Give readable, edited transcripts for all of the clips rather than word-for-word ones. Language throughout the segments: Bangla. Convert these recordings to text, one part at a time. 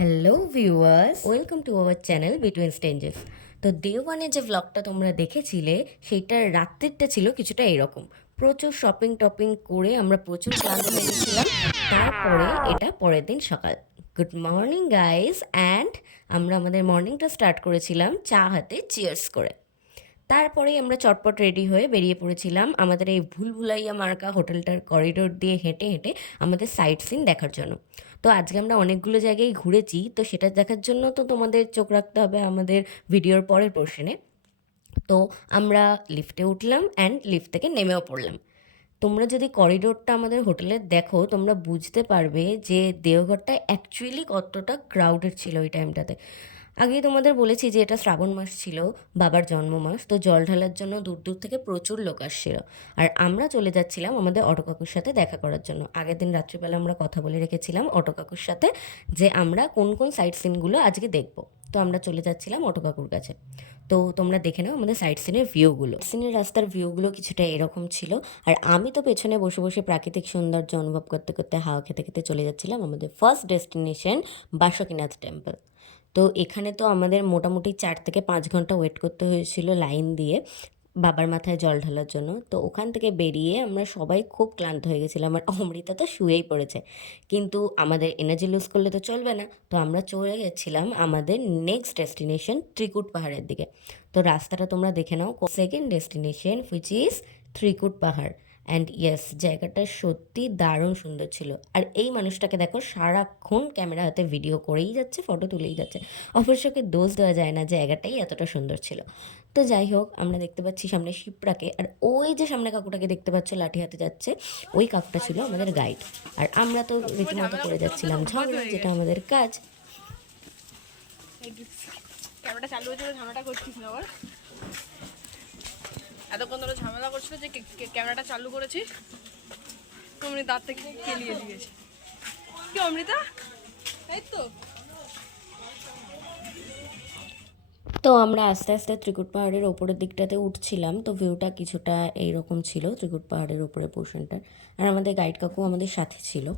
Hello viewers, welcome to our channel between strangers. তো ডে ওয়ানের যে ব্লগটা তোমরা দেখেছিলে সেইটার রাত্রিটা ছিল কিছুটা এরকম। প্রচুর শপিং টপিং করে আমরা প্রচুর ক্লান্ত হয়ে গেছিলাম। তারপরে এটা পরের দিন সকাল। গুড মর্নিং গাইস, অ্যান্ড আমরা আমাদের মর্নিংটা স্টার্ট করেছিলাম চা হাতে চিয়ার্স করে। তারপরেই আমরা চটপট রেডি হয়ে বেরিয়ে পড়েছিলাম আমাদের এই ভুলভুলাইয়া মার্কা হোটেলটার করিডোর দিয়ে হেঁটে হেঁটে আমাদের সাইট সিন দেখার জন্য। তো আজকে আমরা অনেকগুলো জায়গায় ঘুরেছি, তো সেটা দেখার জন্য তো তোমাদের চোখ রাখতে হবে আমাদের ভিডিওর পরের পোর্শনে। তো আমরা লিফটে উঠলাম অ্যান্ড লিফট থেকে নেমেও পড়লাম। তোমরা যদি করিডোরটা আমাদের হোটেলের দেখো, তোমরা বুঝতে পারবে যে দেওঘরটা অ্যাকচুয়ালি কতটা ক্রাউডেড ছিল ওই টাইমটাতে। আগেই তোমাদের বলেছি যে এটা শ্রাবণ মাস ছিল, বাবার জন্ম মাস, তো জল ঢালার জন্য দূর দূর থেকে প্রচুর লোক আসছিল। আর আমরা চলে যাচ্ছিলাম আমাদের অটো কাকুর সাথে দেখা করার জন্য। আগের দিন রাত্রিবেলা আমরা কথা বলে রেখেছিলাম অটো কাকুর সাথে যে আমরা কোন কোন সাইট সিনগুলো আজকে দেখব। তো আমরা চলে যাচ্ছিলাম অটো কাকুর কাছে। তো তোমরা দেখে নাও আমাদের সাইট সিনের ভিউগুলো। সিনের রাস্তার ভিউগুলো কিছুটা এরকম ছিল। আর আমি তো পেছনে বসে বসে প্রাকৃতিক সৌন্দর্য অনুভব করতে করতে হাওয়া খেতে খেতে চলে যাচ্ছিলাম আমাদের ফার্স্ট ডেস্টিনেশন বাসুকীনাথ টেম্পল। তো এখানে তো আমাদের মোটামুটি 4 থেকে 5 ঘন্টা ওয়েট করতে হয়েছিল লাইন দিয়ে বাবার মাথায় জল ঢালার জন্য। তো ওখান থেকে বেরিয়ে আমরা সবাই খুব ক্লান্ত হয়ে গেছিলাম, আর অমৃতা তো শুয়েই পড়েছে। কিন্তু আমাদের এনার্জি লুজ করলে তো চলবে না, তো আমরা চলে গেছিলাম আমাদের নেক্সট ডেস্টিনেশন ত্রিকুট পাহাড়ের দিকে। তো রাস্তাটা তোমরা দেখে নাও, second destination which is Trikut পাহাড়। অ্যান্ড ইয়েস, জায়গাটা সত্যি দারুণ সুন্দর ছিল। আর এই মানুষটাকে দেখো, সারাক্ষণ ক্যামেরা হাতে ভিডিও করেই যাচ্ছে, ফটো তুলেই যাচ্ছে। অবশ্যকে দোষ দেওয়া যায় না, জায়গাটাই এতটা সুন্দর ছিল। তো যাই হোক, আমরা দেখতে পাচ্ছি সামনে শিপ্রাকে, আর ওই যে সামনে কাকুটাকে দেখতে পাচ্ছ লাঠি হাতে যাচ্ছে, ওই কাকুটা ছিল আমাদের গাইড। আর আমরা তো রীতিমতো করে যাচ্ছিলাম ঝগড়া, যেটা আমাদের কাজ। ক্যামেরাটা চালু হয়েছিল, ঝামেলাটা করছিস না আবার। এতক্ষণ ধরে ঝামেলা করছিল যে ক্যামেরাটা চালু করেছি, অমনি দাঁত থেকে কেলিয়ে দিয়েছে। কি অমৃতা, তাই তো। তো আমরা আস্তে আস্তে ত্রিকুট পাহাড়ের ওপরের দিকটাতে উঠছিলাম। তো ভিউটা কিছুটা এইরকম ছিল ত্রিকুট পাহাড়ের ওপরের পোর্শনটার। আর আমাদের গাইড কাকু আমাদের সাথে ছিল।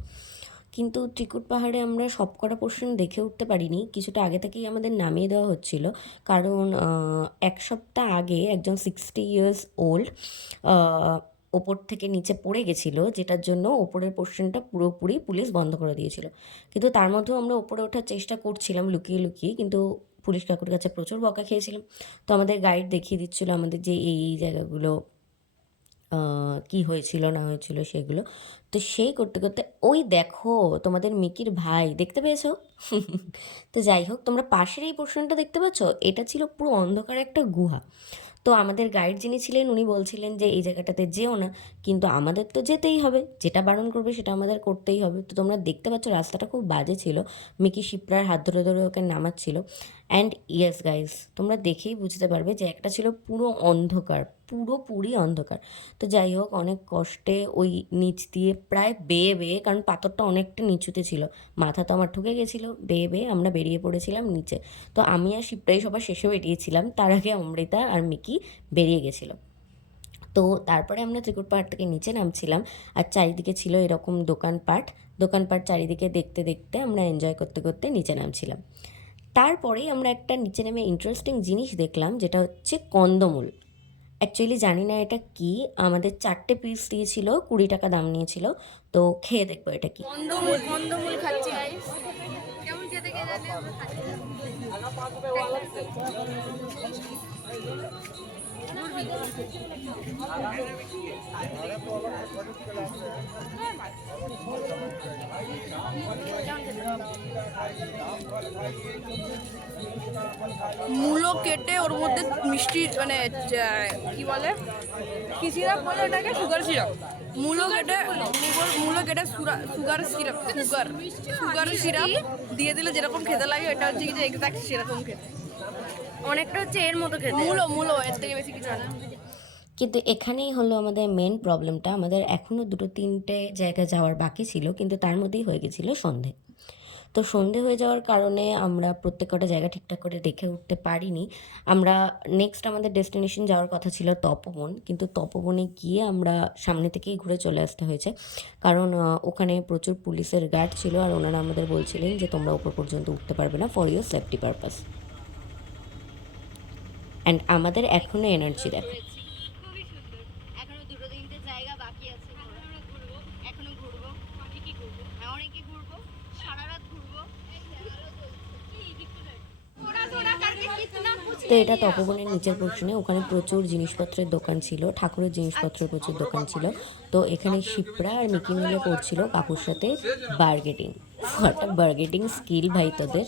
কিন্তু ত্রিকুট পাহাড়ে আমরা সবকটা পোর্শন দেখে উঠতে পারিনি, কিছুটা আগে থেকেই আমাদের নামিয়ে দেওয়া হচ্ছিল। কারণ 1 সপ্তাহ আগে একজন 60 ইয়ার্স ওল্ড ওপর থেকে নিচে পড়ে গেছিলো, যেটার জন্য ওপরের পোর্শনটা পুরোপুরি পুলিশ বন্ধ করে দিয়েছিল। কিন্তু তার মধ্যেও আমরা ওপরে ওঠার চেষ্টা করছিলাম লুকিয়ে লুকিয়ে, কিন্তু পুলিশ কাকুর কাছে প্রচুর বকা খেয়েছিলাম। তো আমাদের গাইড দেখিয়ে দিচ্ছিলো আমাদের যে এই জায়গাগুলো কি হয়েছিল না হয়েছিল সেগুলো। তো সেই করতে করতে ওই দেখো তোমাদের মিকির ভাই দেখতে পেয়েছো? তো যাই হোক, তোমরা পাশের এই পোর্শনটা দেখতে পাচ্ছ, এটা ছিল পুরো অন্ধকার একটা গুহা। তো আমাদের গাইড যিনি ছিলেন উনি বলছিলেন যে এই জায়গাটাতে যেও না, কিন্তু আমাদের তো যেতেই হবে, যেটা বারণ করবে সেটা আমাদের করতেই হবে। তো তোমরা দেখতে পাচ্ছ রাস্তাটা খুব বাজে ছিল। মিকি শিপ্রার হাত ধরে ধরে ওকে নামাচ্ছিল। অ্যান্ড ইয়েস গাইস, তোমরা দেখেই বুঝতে পারবে যে একটা ছিল পুরো অন্ধকার, পুরোপুরি অন্ধকার। তো যাই হোক, অনেক কষ্টে ওই নিচ দিয়ে প্রায় বেয়ে বেয়ে, কারণ পাথরটা অনেকটা নিচুতে ছিল, মাথা তো আমার ঠুকে গেছিলো, বেয়ে বেয়ে আমরা বেরিয়ে পড়েছিলাম নিচে। তো আমি আর শিপ্রাই সবার শেষে বেরিয়েছিলাম, তার আগে অমৃতা আর মিকি বেরিয়ে গেছিলো। তো তারপরে আমরা ত্রিকুট পাহাড় থেকে নিচে নামছিলাম, আর চারিদিকে ছিল এরকম দোকানপাট। দোকানপাট চারিদিকে দেখতে দেখতে আমরা এনজয় করতে করতে নিচে নামছিলাম। তারপরেই আমরা একটা নিচে নেমে ইন্টারেস্টিং জিনিস দেখলাম, যেটা হচ্ছে কন্দমূল। অ্যাকচুয়ালি জানি না এটা কি, আমাদের 4টে পিস দিয়েছিল, 20 টাকা দাম নিয়েছিল। তো খেয়ে দেখবো এটা কি। কন্দমূল কন্দমূল খাচ্ছি গাইস, কেমন খেতে কে জানে। আমরা খাচ্ছি মূলো কেটে ওর মধ্যে মিষ্টি মানে কি বলে, কি সিরাপ বলে ওটাকে, সুগার সিরাপ। মূলো কেটে মূলো কেটে সুগার সিরাপ, সুগার সিরাপ দিয়ে দিলে যেরকম খেতে লাগে, এটা হচ্ছে কি যে এক্সাক্ট সেরকম খেতে, অনেকটা হচ্ছে এর মতো খেতে। মূলো মূলো এর থেকে বেশি কিছু না। কিন্তু এখানেই হলো আমাদের মেন প্রবলেমটা, আমাদের এখনও 2-3টে জায়গা যাওয়ার বাকি ছিল, কিন্তু তার মধ্যেই হয়ে গেছিলো সন্ধে। তো সন্ধে হয়ে যাওয়ার কারণে আমরা প্রত্যেক কটা জায়গা ঠিকঠাক করে দেখে উঠতে পারিনি। আমরা নেক্সট আমাদের ডেস্টিনেশন যাওয়ার কথা ছিল তপোবন, কিন্তু তপোবনে গিয়ে আমরা সামনে থেকেই ঘুরে চলে আসতে হয়েছে, কারণ ওখানে প্রচুর পুলিশের গার্ড ছিল আর ওনারা আমাদের বলছিলেন যে তোমরা উপর পর্যন্ত উঠতে পারবে না for your safety purpose. And আমাদের এখনও এনার্জি দেখো। খুবই সুন্দর। এখনো দুটো তিনটে জায়গা বাকি আছে ঘোরার। এখনো ঘুরবো। ঠিকই ঘুরবো। হ্যাঁ, অনেকই ঘুরবো। সারা রাত ঘুরবো। তো এটা তপোবনের নিচের পোর্শনে, ওখানে প্রচুর জিনিসপত্রের দোকান ছিল, ঠাকুরের জিনিসপত্রের প্রচুর দোকান ছিল। তো এখানে শিপ্রা আর মিকি মিলে করছিল কাকুর সাথে bargaining. What a bargaining skill ভাই তোদের!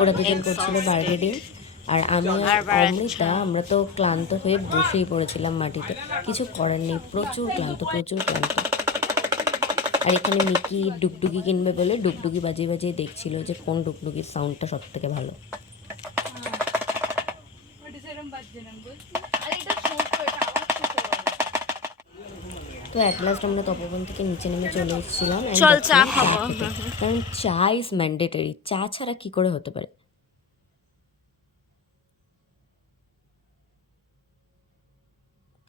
ওরা দুজন করছিল বার্গেটিং, আর আমি আর অমৃতা আমরা তো ক্লান্ত হয়ে বসেই পড়েছিলাম মাটিতে। কিছু করার নেই, প্রচুর ক্লান্ত, প্রচুর ক্লান্ত। আর এখানে মিকি ডুগডুগি কিনবে বলে ডুগডুগি বাজিয়ে বাজিয়ে দেখছিল যে কোন ডুগডুগির সাউন্ডটা সব থেকে ভালো। তো অ্যাট লাস্ট আমরা তপোবন থেকে নিচে নেমে চলে এসেছিলাম চল চা খাবো। কারণ চা ইজ ম্যান্ডেটরি, চা ছাড়া কি করে হতে পারে।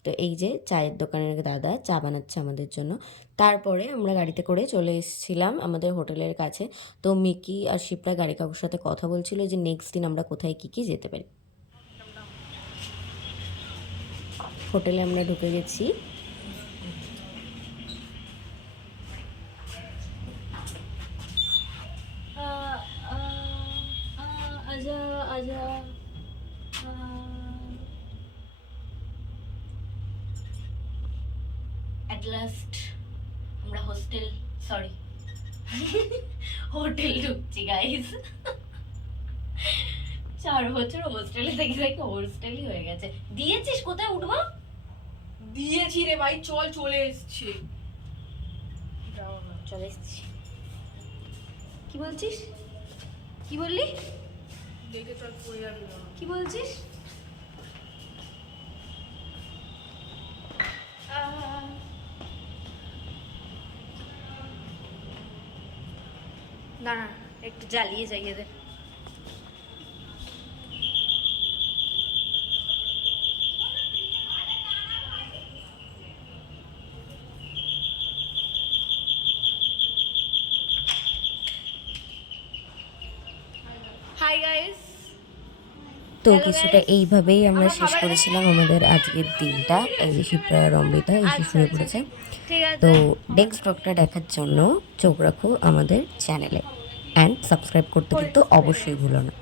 তো এই যে চায়ের দোকানের দাদা চা বানাচ্ছে আমাদের জন্য। তারপরে আমরা গাড়িতে করে চলে এসেছিলাম আমাদের হোটেলের কাছে। তো মিকি আর শিপ্রা গাড়ি কাকুর সাথে কথা বলছিল যে নেক্সট দিন আমরা কোথায় কী কী যেতে পারি। হোটেলে আমরা ঢুকে গেছি। অ্যাট লাস্ট আমরা হোটেল ঢুকছি গাইস। 4 বছর হোস্টেলে থেকে থেকে হোস্টেলই হয়ে গেছে। দিয়েছিস কোথায় উঠবো? দিয়েছি রে ভাই, চল চলে এসছি। চলে এসছি। কি বলছিস? কি বললি? দেখে চল, পড়ে যাবি না। কি বলছিস? দাঁড়া, একটু জ্বালিয়ে যাই এদের। Hi guys. তো কিছুটা এইভাবেই আমরা শেষ করেছিলাম আমাদের আজকের দিনটা। এই যে শিপ্রা আর অমৃতা এসে শুয়ে পড়েছে। ঠিক আছে। তো নেক্সট ব্লগটা দেখার জন্য চোখ রাখো আমাদের চ্যানেলে, অ্যান্ড সাবস্ক্রাইব করতে কিন্তু অবশ্যই ভুলো না।